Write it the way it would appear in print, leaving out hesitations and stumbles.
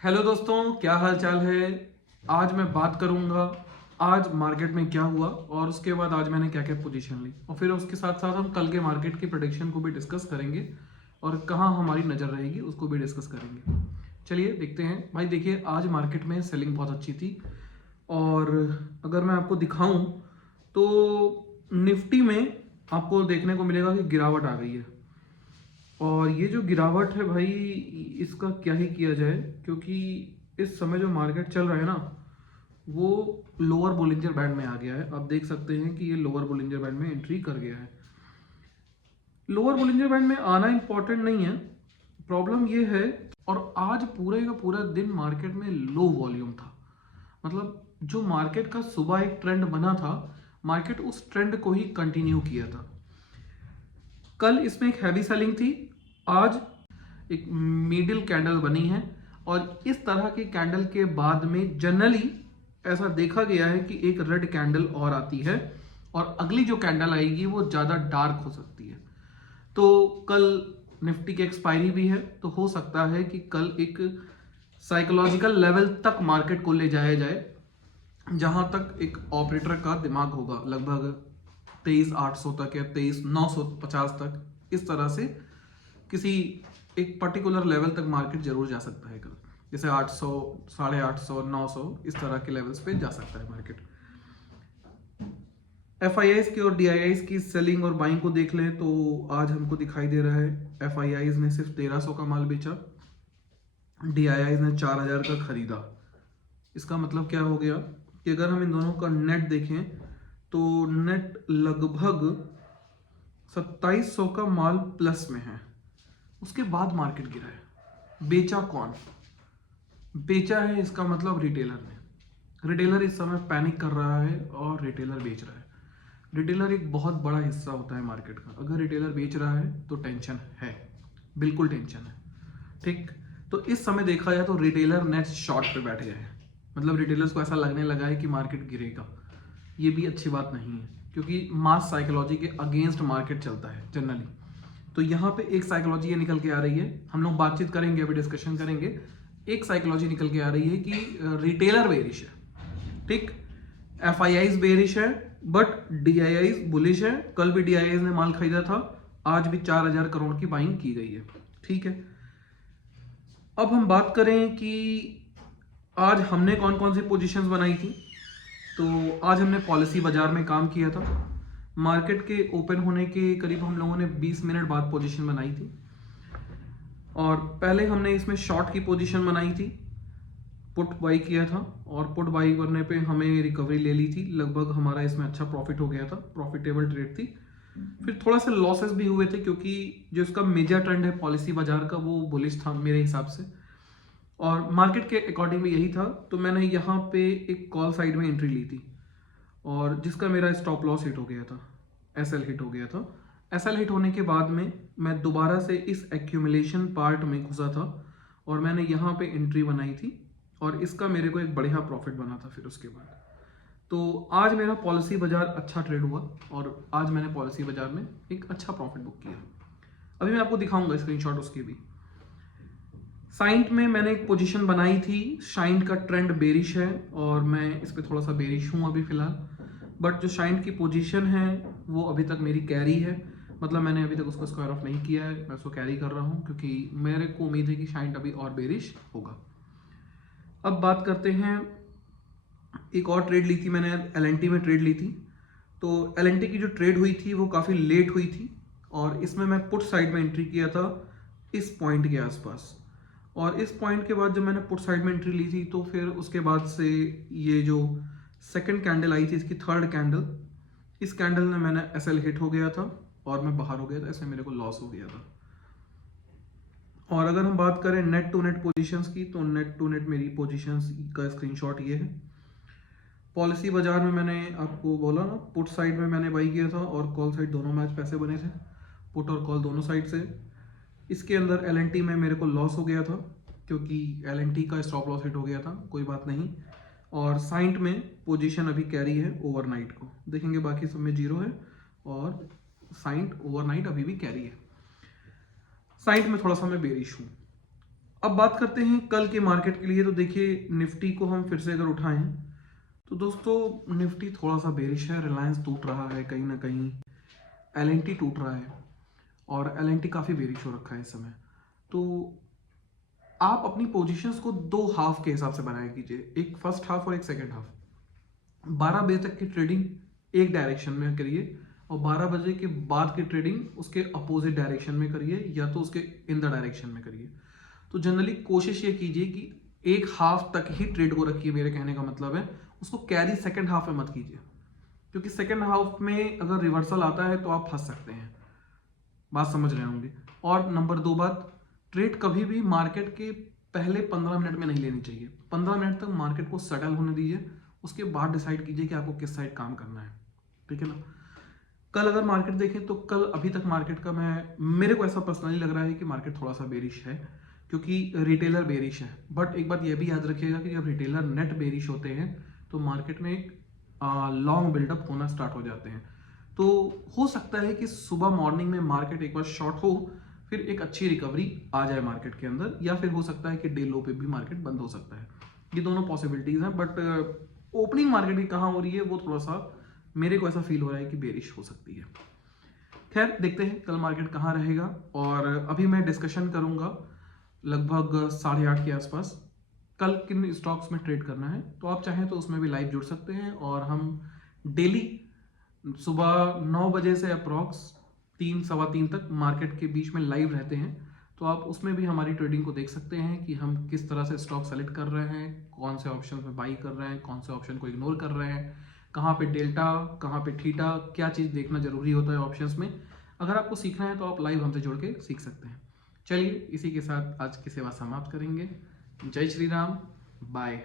Hello दोस्तों, क्या हाल चाल है। आज मैं बात करूंगा आज मार्केट में क्या हुआ और उसके बाद आज मैंने क्या क्या पोजीशन ली और फिर उसके साथ साथ हम कल के मार्केट की प्रेडिक्शन को भी डिस्कस करेंगे और कहाँ हमारी नज़र रहेगी उसको भी डिस्कस करेंगे। चलिए देखते हैं भाई। देखिए, आज मार्केट में सेलिंग बहुत अच्छी थी और अगर मैं आपको दिखाऊं तो निफ्टी में आपको देखने को मिलेगा कि गिरावट आ गई है। और ये जो गिरावट है भाई, इसका क्या ही किया जाए, क्योंकि इस समय जो मार्केट चल रहा है ना, वो लोअर बोलिंजर बैंड में आ गया है। आप देख सकते हैं कि ये लोअर बोलिंजर बैंड में एंट्री कर गया है। लोअर बोलिंजर बैंड में आना इंपॉर्टेंट नहीं है, प्रॉब्लम ये है। और आज पूरे का पूरा दिन मार्केट में लो वॉल्यूम था। मतलब जो मार्केट का सुबह एक ट्रेंड बना था, मार्केट उस ट्रेंड को ही कंटिन्यू किया था। कल इसमें एक हैवी सेलिंग थी, आज एक मिडिल कैंडल बनी है। और इस तरह के कैंडल के बाद में जनरली ऐसा देखा गया है कि एक रेड कैंडल और आती है और अगली जो कैंडल आएगी वो ज़्यादा डार्क हो सकती है। तो कल निफ्टी की एक्सपायरी भी है, तो हो सकता है कि कल एक साइकोलॉजिकल लेवल तक मार्केट को ले जाया जाए, जहां तक एक ऑपरेटर का दिमाग होगा, लगभग 23,800 तक या 23,950 तक। इस तरह से किसी एक पर्टिकुलर लेवल तक मार्केट जरूर जा सकता है कल, जैसे 800, 850, 900 इस तरह के लेवल्स पे जा सकता है मार्केट। एफआईआईज की और डीआईआईज की सेलिंग और बाइंग को देख लें तो आज हमको दिखाई दे रहा है एफआईआईज ने सिर्फ 1300 का माल बेचा, डीआईआईज ने 4000 का खरीदा। इसका मतलब क्या हो गया कि अगर हम इन दोनों का नेट देखें तो नेट लगभग 2700 का माल प्लस में है। उसके बाद मार्केट गिरा है। बेचा कौन? बेचा है, इसका मतलब रिटेलर ने। रिटेलर इस समय पैनिक कर रहा है और रिटेलर बेच रहा है। रिटेलर एक बहुत बड़ा हिस्सा होता है मार्केट का। अगर रिटेलर बेच रहा है तो टेंशन है, बिल्कुल टेंशन है। ठीक, तो इस समय देखा जाए तो रिटेलर नेट शॉर्ट पे बैठ गए हैं। मतलब रिटेलर्स को ऐसा लगने लगा है कि मार्केट गिरेगा। ये भी अच्छी बात नहीं है, क्योंकि मास साइकोलॉजी के अगेंस्ट मार्केट चलता है जनरली। तो यहाँ पे एक साइकोलॉजी ये निकल के आ रही है, हम लोग बातचीत करेंगे, अभी डिस्कशन करेंगे। एक साइकोलॉजी निकल के आ रही है कि रिटेलर बेरिश है। ठीक, एफआईआईज बेरिश है बट डीआईआईज बुलिश है। कल भी डीआईआईज ने माल खरीदा था, आज भी 4000 करोड़ की बाइंग की गई है। ठीक है, अब हम बात करें कि आज हमने कौन कौन सी पोजीशंस बनाई थी। तो आज हमने पॉलिसी बाजार में काम किया था। मार्केट के ओपन होने के करीब हम लोगों ने 20 मिनट बाद पोजीशन बनाई थी और पहले हमने इसमें शॉर्ट की पोजीशन बनाई थी, पुट बाई किया था और पुट बाई करने पे हमें रिकवरी ले ली थी। लगभग हमारा इसमें अच्छा प्रॉफिट हो गया था, प्रॉफिटेबल ट्रेड थी। फिर थोड़ा सा लॉसेस भी हुए थे, क्योंकि जो इसका मेजर ट्रेंड है पॉलिसी बाजार का वो बुलिश था मेरे हिसाब से और मार्केट के अकॉर्डिंग भी यही था। तो मैंने यहाँ पे एक कॉल साइड में एंट्री ली थी और जिसका मेरा स्टॉप लॉस हिट हो गया था, एसएल हिट हो गया था। एसएल हिट होने के बाद में मैं दोबारा से इस एक्यूमुलेशन पार्ट में घुसा था और मैंने यहाँ पे एंट्री बनाई थी और इसका मेरे को एक बढ़िया प्रॉफिट बना था। फिर उसके बाद तो आज मेरा पॉलिसी बाजार अच्छा ट्रेड हुआ और आज मैंने पॉलिसी बाजार में एक अच्छा प्रॉफिट बुक किया। अभी मैं आपको दिखाऊंगा स्क्रीनशॉट उसकी भी। साइंट में मैंने एक पोजीशन बनाई थी, शाइंट का ट्रेंड बेरिश है और मैं इस पर थोड़ा सा बेरिश हूँ अभी फिलहाल। बट जो शाइंट की पोजीशन है वो अभी तक मेरी कैरी है, मतलब मैंने अभी तक उसको स्क्वायर ऑफ नहीं किया है, मैं उसको कैरी कर रहा हूँ क्योंकि मेरे को उम्मीद है कि शाइंट अभी और बेरिश होगा। अब बात करते हैं, एक और ट्रेड ली थी मैंने, एलएनटी में ट्रेड ली थी। तो एलएनटी की जो ट्रेड हुई थी वो काफ़ी लेट हुई थी और इसमें मैं पुट साइड में एंट्री किया था इस पॉइंट के आसपास। और इस पॉइंट के बाद जब मैंने पुट साइड में एंट्री ली थी तो फिर उसके बाद से ये जो सेकंड कैंडल आई थी, इसकी थर्ड कैंडल, इस कैंडल ने मैंने एसएल हिट हो गया था और मैं बाहर हो गया था, ऐसे मेरे को लॉस हो गया था। और अगर हम बात करें नेट टू नेट पोजीशंस की, तो नेट टू नेट मेरी पोजीशंस का स्क्रीनशॉट ये है। पॉलिसी बाजार में मैंने आपको बोला ना, पुट साइड में मैंने बाई किया था और कॉल साइड दोनों मैच पैसे बने थे, पुट और कॉल दोनों साइड से। इसके अंदर एलएनटी में मेरे को लॉस हो गया था क्योंकि एलएनटी का स्टॉप लॉस हिट हो गया था, कोई बात नहीं। और साइंट में पोजीशन अभी कैरी है ओवरनाइट को, देखेंगे बाकी सब में जीरो है और साइंट ओवरनाइट अभी भी कैरी है। साइंट में थोड़ा सा मैं बेरिश हूँ। अब बात करते हैं कल के मार्केट के लिए। तो देखिए निफ्टी को हम फिर से अगर उठाएं तो दोस्तों निफ्टी थोड़ा सा बेरिश है, रिलायंस टूट रहा है कहीं ना कहीं, एल टूट रहा है और एल काफ़ी बेरिश हो रखा है इस समय। तो आप अपनी पोजीशंस को दो हाफ के हिसाब से बनाया कीजिए, एक फर्स्ट हाफ और एक सेकेंड हाफ। 12 बजे तक की ट्रेडिंग एक डायरेक्शन में करिए और 12 बजे के बाद की ट्रेडिंग उसके अपोजिट डायरेक्शन में करिए या तो उसके इन द डायरेक्शन में करिए। तो जनरली कोशिश ये कीजिए कि एक हाफ तक ही ट्रेड को रखिए, मेरे कहने का मतलब है उसको कैरी सेकंड हाफ में मत कीजिए, क्योंकि सेकंड हाफ में अगर रिवर्सल आता है तो आप फंस सकते हैं। बात समझ रहे होंगे। और नंबर 2 बात, ट्रेड कभी भी मार्केट के पहले 15 मिनट में नहीं लेनी चाहिए। 15 मिनट तक मार्केट को सेटल होने दीजिए, उसके बाद डिसाइड कीजिए कि आपको किस साइड काम करना है, ठीक है ना। कल अगर मार्केट देखें तो कल अभी तक मार्केट का मेरे को ऐसा पर्सनली लग रहा है कि मार्केट थोड़ा सा बेरिश है, क्योंकि रिटेलर बेरिश है। बट एक बात यह भी याद रखिएगा कि जब रिटेलर नेट बेरिश होते हैं तो मार्केट में एक लॉन्ग बिल्डअप होना स्टार्ट हो जाते हैं। तो हो सकता है कि सुबह मॉर्निंग में मार्केट एक बार शॉर्ट हो, फिर एक अच्छी रिकवरी आ जाए मार्केट के अंदर, या फिर हो सकता है कि डे लो पे भी मार्केट बंद हो सकता है। ये दोनों पॉसिबिलिटीज हैं। बट ओपनिंग मार्केट की कहाँ हो रही है वो थोड़ा सा मेरे को ऐसा फील हो रहा है कि बेरिश हो सकती है। खैर देखते हैं कल मार्केट कहाँ रहेगा। और अभी मैं डिस्कशन करूंगा लगभग 8:30 के आसपास कल किन स्टॉक्स में ट्रेड करना है। तो आप चाहें तो उसमें भी लाइव जुड़ सकते हैं और हम डेली सुबह 9 बजे से अप्रॉक्स 3 सवा 3 तक मार्केट के बीच में लाइव रहते हैं। तो आप उसमें भी हमारी ट्रेडिंग को देख सकते हैं कि हम किस तरह से स्टॉक सेलेक्ट कर रहे हैं, कौन से ऑप्शन में बाई कर रहे हैं, कौन से ऑप्शन को इग्नोर कर रहे हैं, कहाँ पे डेल्टा, कहाँ पे थीटा, क्या चीज़ देखना जरूरी होता है ऑप्शंस में। अगर आपको सीखना है तो आप लाइव हमसे जुड़ के सीख सकते हैं। चलिए इसी के साथ आज की सेवा समाप्त करेंगे। जय श्री राम, बाय।